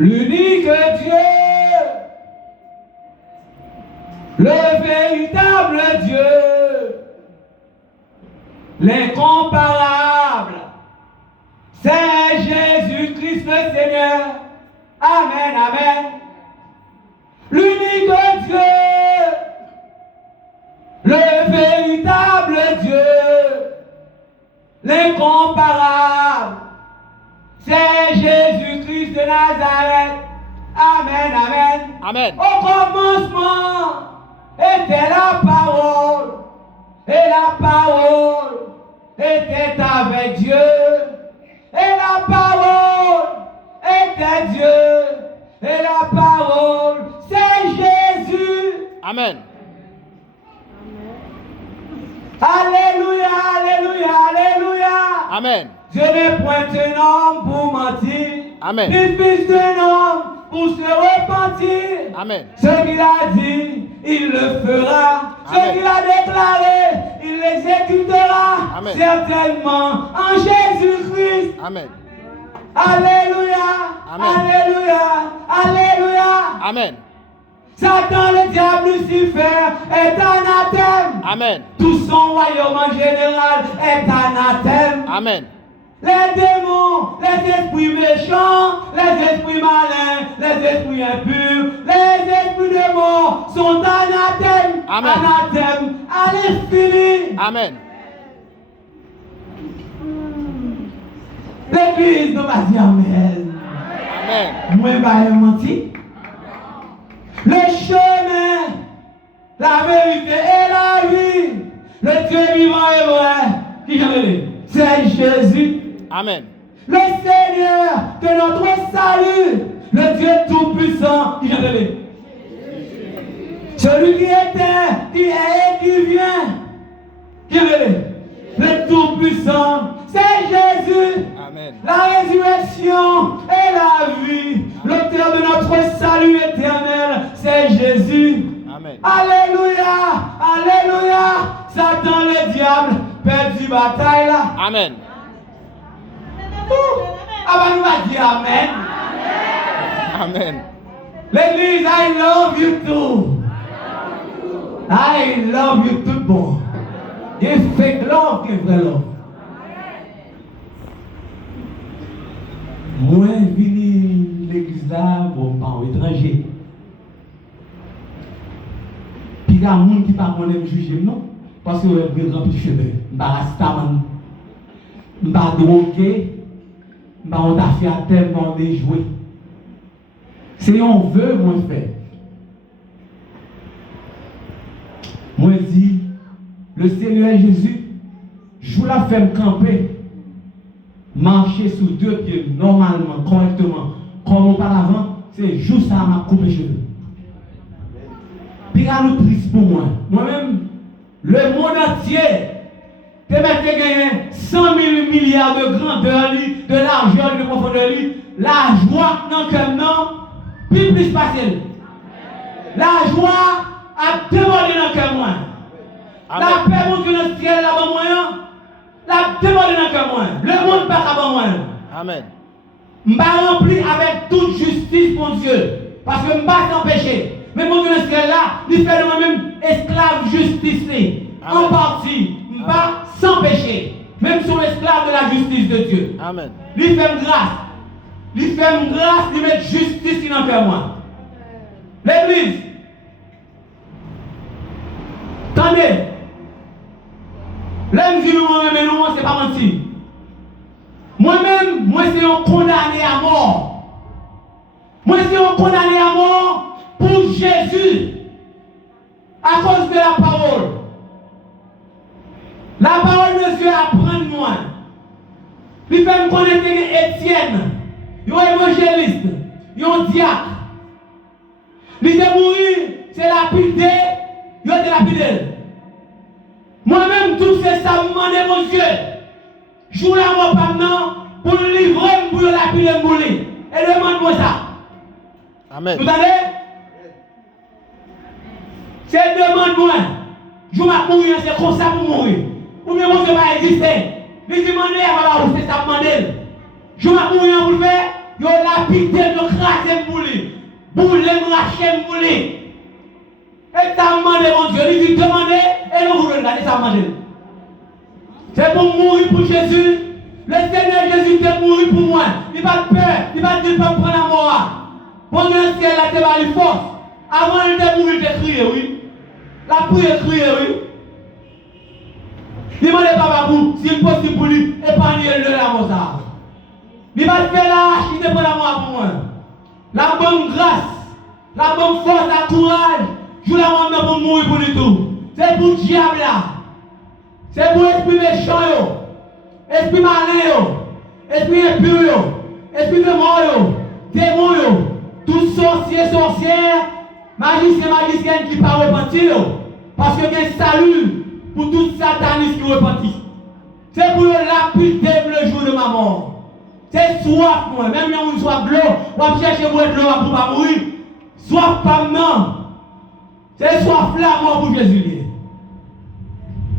l'unique Dieu, le véritable Dieu, l'incomparable, c'est Jésus-Christ le Seigneur. Amen, amen. L'unique Dieu, le véritable Dieu, l'incomparable, c'est Jésus-Christ de Nazareth. Amen, amen. Amen. Au commencement était la parole, et la parole était avec Dieu, et la parole était Dieu, et la parole c'est Jésus. Amen. Alléluia, alléluia, alléluia. Amen. Dieu n'est point un homme pour mentir, Amen. ni fils d'un homme pour se repentir. Amen. Ce qu'il a dit, il le fera. Ce Amen. qu'il a déclaré, il l'exécutera. Amen. Certainement en Jésus-Christ. Amen. Alléluia, Amen. alléluia, alléluia. Amen. Satan, le diable, Lucifer est anathème. Amen. Tout son royaume en général est anathème. Amen. Les démons, les esprits méchants, les esprits malins, les esprits impurs, les esprits de mort sont anathèmes. Amen. Anathèmes à l'infini. Amen. L'église ne va dire Amen. Amen. Moi, je vais mentir. Le chemin, la vérité et la vie, le Dieu vivant et vrai, qui j'en ai, c'est Jésus. Amen. Le Seigneur de notre salut, le Dieu tout-puissant, qui j'en ai. Celui qui était, qui est et qui vient, qui j'en ai. Le tout-puissant, c'est Jésus. Amen. La résurrection et la vie, l'auteur de notre salut éternel, c'est Jésus. Amen. Alléluia, alléluia. Satan, le diable, perd du bataille là. Amen. Ah ben nous va dire Amen. Amen. L'église, I love you too. I love you tout bon. Il y a fake love, il y a vrai love. Moi, je viens l'église là, bon, pas étranger. Puis il y a des gens qui ne peuvent pas me juger, non? Parce que je vais remplir de cheveux. Je ne vais pas rastaman. Je ne vais pas droguer. Je ne vais pas faire tellement de jouer. Si on veut, moi, je fais. Moi, je dis, le Seigneur Jésus, je la fais me camper. Marcher sur deux pieds normalement, correctement, comme auparavant, c'est juste ça m'a coupé les cheveux. Puis là, nous triste pour moi. Moi-même, le monde entier, te mettre gagner 100 000 milliards de grandeur, de largeur, de profondeur, la joie dans le cœur, non, puis plus facile. La joie a débordé dans le cœur, moi. La paix, mon Dieu, dans le ciel, là-bas, moyen. La demande dans le cœur moi. Le monde pas avant moi. Amen. Je suis rempli avec toute justice, mon Dieu. Parce que je ne suis pas sans péché. Mais mon Dieu, le ciel là, il fait de moi-même esclave justice. En partie, je ne suis pas sans péché. Même sur esclave de la justice de Dieu. Amen. Il fait grâce. Il fait grâce, il met justice dans le cœur moi. L'église. Attendez. L'homme dit moi-même, mais non, c'est pas menti. Moi-même, moi, c'est un condamné à mort. Moi, c'est un condamné à mort pour Jésus. À cause de la parole. La parole de Dieu apprend de moi. Il fait me connaître Étienne, un évangéliste, un diacre. Il est mort, c'est lapidé, il est lapidé. Moi-même, tout c'est ça, me mon Dieu. Joue la mort maintenant pour le livrer, pour le lapider, pour lui. Et demande-moi ça. Amen. Vous entendez? C'est demande-moi. Je vais mourir, c'est comme ça pour mourir. Ou bien mon Dieu va exister. Il dit, voilà, c'est ça, demandez. Je vais mourir pour le faire. Il a lapidé, me craser pour lui. Bouler, me racher pour lui. Et t'as demandé, mon Dieu, il dit demandez, et non, vous regardez ça, demandez. C'est pour mourir pour Jésus. Le Seigneur Jésus est mort pour moi. Il va peur, il va dire pas prendre la mort. Bon Dieu, le ciel a été une force. Avant il était mourir, il était crié, oui. La prière crié, oui. Il m'a dit papa pour, s'il est possible pour lui, épargnez-le la mort. Il va faire la hache, il te prend la mort pour moi. La bonne grâce, la bonne force, la courage. Je la demande pour mourir pour lui tout. C'est pour le diable là. C'est pour l'esprit méchant, esprit malin, esprit impur, esprit de mort, démon, tous sorciers, sorcières, magiciens, magiciennes qui ne pas repentir. Parce que il y a un salut pour tous satanistes qui repentissent. C'est pour lapider le jour de ma mort. C'est soif, moi. Même si on soit de l'eau, on va chercher pour être de l'eau pour ne pas mourir. Soif pas non. C'est soif la mort pour Jésus.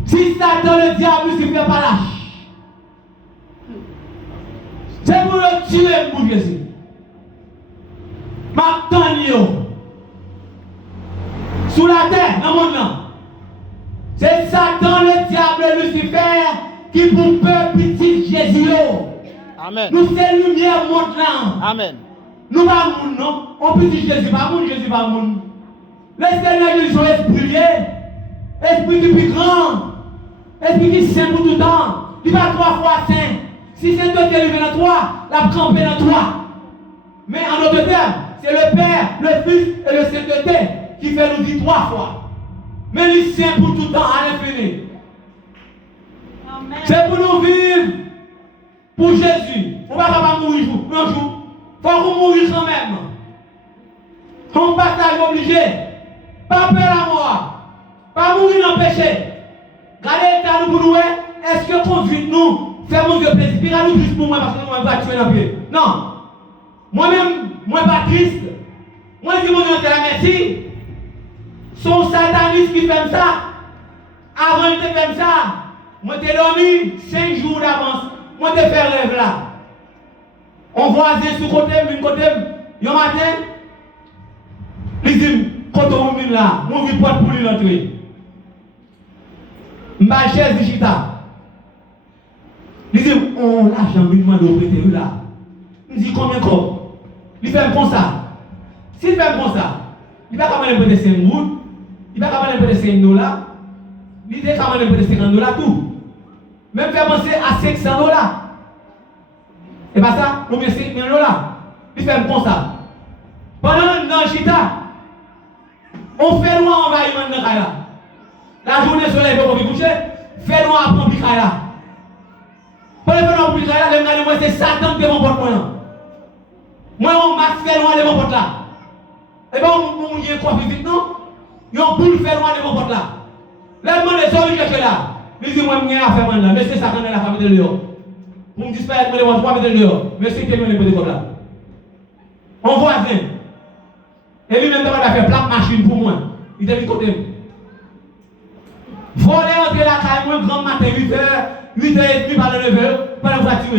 Si Satan, le diable, ne se fait pas lâche. C'est pour le tuer pour Jésus. Maintenant, sous la terre, dans le monde, c'est Satan, le diable, Lucifer, qui pour peur petit Jésus. Amen. Nous c'est lumière monde là. Amen. Nous pas monde non. On petit Jésus pas monde, Jésus pas monde. Le Seigneur Jésus son esprit, esprit qui est plus grand, esprit qui est saint pour tout le temps. Il va 3 fois saint. Si c'est toi qui est levé dans toi, la camper dans toi. Mais en d'autres termes, c'est le Père, le Fils et le Saint-Esprit qui fait nous dire 3 fois. Mais il est saint pour tout le temps, à l'infini. C'est pour nous vivre pour Jésus. On ne va pas mourir un jour. Il faut qu'on mourir quand même. On passage obligé. Pas peur à mort. Pas mourir dans le péché. Regardez l'état nous pour nous. Est-ce que conduite nous fait mon Dieu plaisir? Puis regardez nous juste pour moi parce que moi je ne vais pas tuer dans le pied. Non. Moi-même, moi pas triste. Moi je dis mon Dieu, c'est la merci. Son sataniste qui fait ça. Avant de faire ça, moi j'ai dormi 5 jours d'avance. Moi j'ai fait rêve là. On voisin sous côté, une côté, un matin, il dit, quand on vient là, on vit pas pour lui l'entrée. Ma chaise de chita. Il dit, on l'argent, il demande au prêter là. Il dit, combien de corps? Il fait comme ça. S'il fait comme ça, il va quand même prêter 5 gouttes, il va quand même prêter 5 $. Il dit, quand même prêter 50 $ tout. Même faire penser à 500 $. Et pas ça, combien 5 000 $? Il fait comme ça. Pendant dans chita, on fait loin envahissement dans la là. La journée soleil pour vous coucher, fait loin à prendre là. Pour les faire loin pour là, les gars, c'est Satan qui m'emporte moi. Moi, on m'a fait loin de mon porte là. Et bien, on y est quoi physique, non? Ils ont boule fait loin de mon porte là. Là, je me dis, je là. Ils disent, moi, je vais faire là. Mais c'est ça quand on est la famille de Léo. Pour me disparaître, je vais pas mettre de Léo. Mais c'est qui est le là. On voisin. Et lui-même, il a fait plein de machines pour moi. Il était du côté. Voler entrer la caille, moi, grand matin, 8h, 8h30, par le 9h, par la voiture.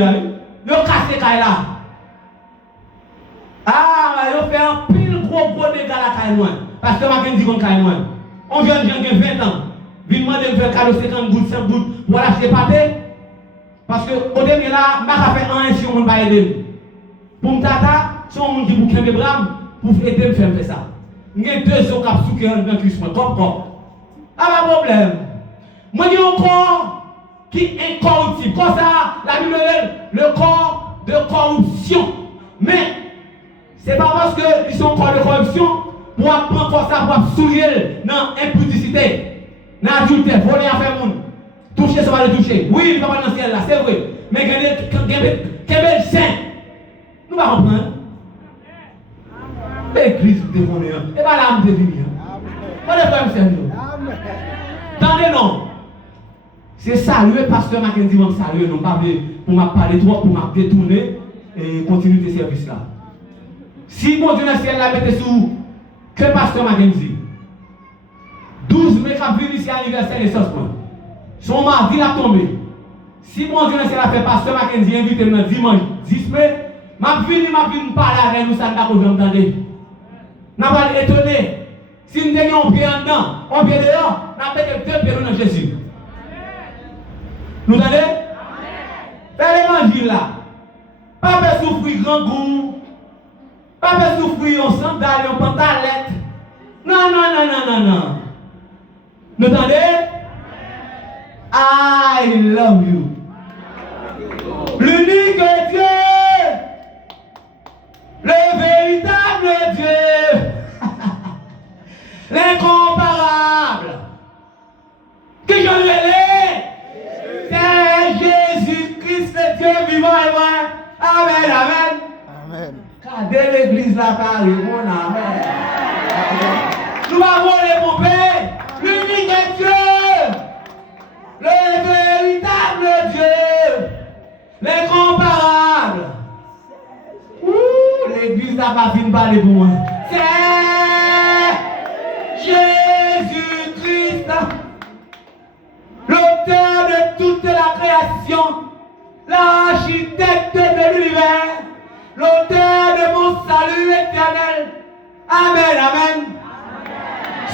Il a cassé la caille là. Ah, il a fait un pile gros dégâts la caille moi. Parce que je dis qu'on caille moi. On vient de 20 ans. Il m'a demandé de faire cadeau 50 gouttes, 100 gouttes pour acheter pâté. Parce que au début là, je n'ai fait un si on ne va pas aider. Pour me tata, si on dit pour qu'il me brame, pour aider me faire ça. Il y a 2 ans qui sont dans le cuisse, comme quoi. Ah, pas problème. Moi, j'ai un corps qui est incorruptible. Comme ça, la Bible dit le corps de corruption. Mais, ce n'est pas parce qu'ils sont corps de corruption pour prendre comme ça, pour souiller dans l'impudicité, dans l'adultère, voler à faire monde. Toucher, ça va le toucher. Oui, il va pas dans le ciel là, c'est vrai. Mais quel bel saint. Nous allons comprendre. L'église devant nous. Et pas l'âme de venir. On est pas même attendez non. C'est saluer, pasteur Mackenzie va me saluer, non pas pour m'a parler trop, pour m'a détourner et continuer tes services là. Si mon Dieu dans le ciel l'a mettez sous que pasteur Mackenzie, 12 mai quand venu ici à l'anniversaire de naissance, son mari l'a tombé. Si mon Dieu dans le ciel a fait pasteur Mackenzie invité le dimanche 10 mai, m'a fini parler avec nous, ça ne va pas vous entendre. N'a pas étonné. Si nous tenions un pied en dedans, un pied dehors, nous avons peut-être deux pieds dans Jésus. Nous entendez? Fais l'évangile là. Pas de souffrir grand goût. Pas de souffrir en sandales, en pantalette. Non. Nous entendez? I love you. L'unique Dieu. Le véritable Dieu. L'incomparable. Que je l'ai. C'est Jésus-Christ, le Dieu vivant et vrai. Amen. Amen. Regardez l'église là, par mon amen. Nous avons les poupées. L'unique Dieu. Le véritable Dieu. L'incomparable. L'église n'a pas fini de parler pour moi. C'est Jésus-Christ, l'auteur de toute la création, l'architecte de l'univers, l'auteur de mon salut éternel. Amen.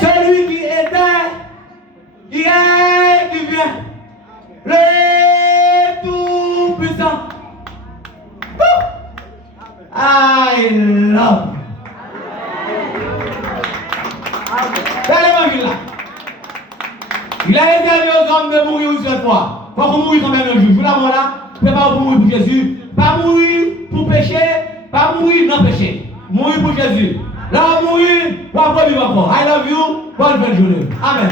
Celui qui était, qui est, qui vient, le Tout-Puissant. I love. C'est l'évangile là. Il a réservé aux hommes de mourir une seule fois. Il faut qu'on mourir quand même un jour. Vous l'avez là, prépare pour mourir pour Jésus. Pas mourir pour pécher, pas mourir non péché. Mourir pour Jésus. Là, mourir pour vivre encore. I love you. Bonne journée. Amen.